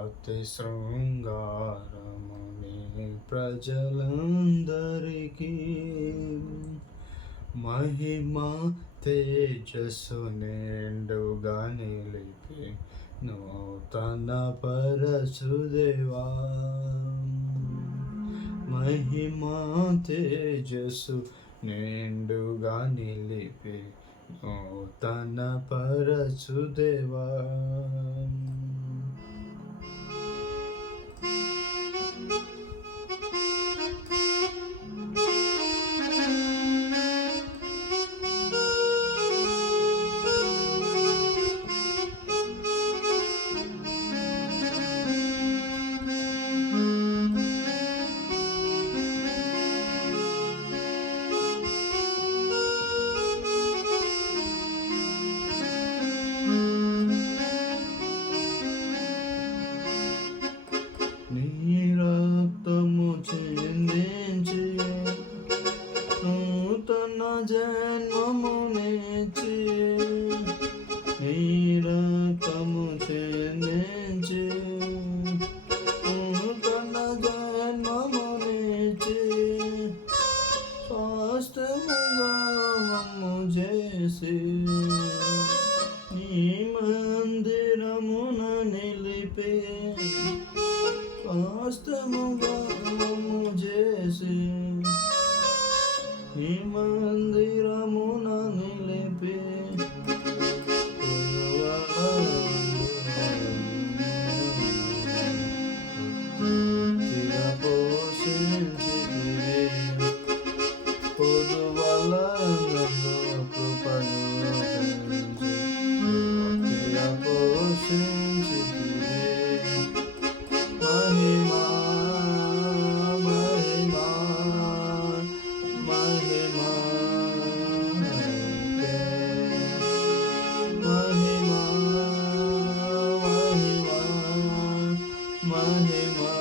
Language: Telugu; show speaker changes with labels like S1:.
S1: అతి శృంగారము నీ ప్రజలందరికీ మహిమా तेजस् नीडु गानि लिपि नो तन परसुदेवा महिमा तेजसु नेण्डु गानि लिपे নূতন জন্ম মনেছি। এইরকম চেনেছি। নূতন জন্ম মনেছি। স্বাস্থ্য মুজেছি। Todo balão, propaganda. money, money.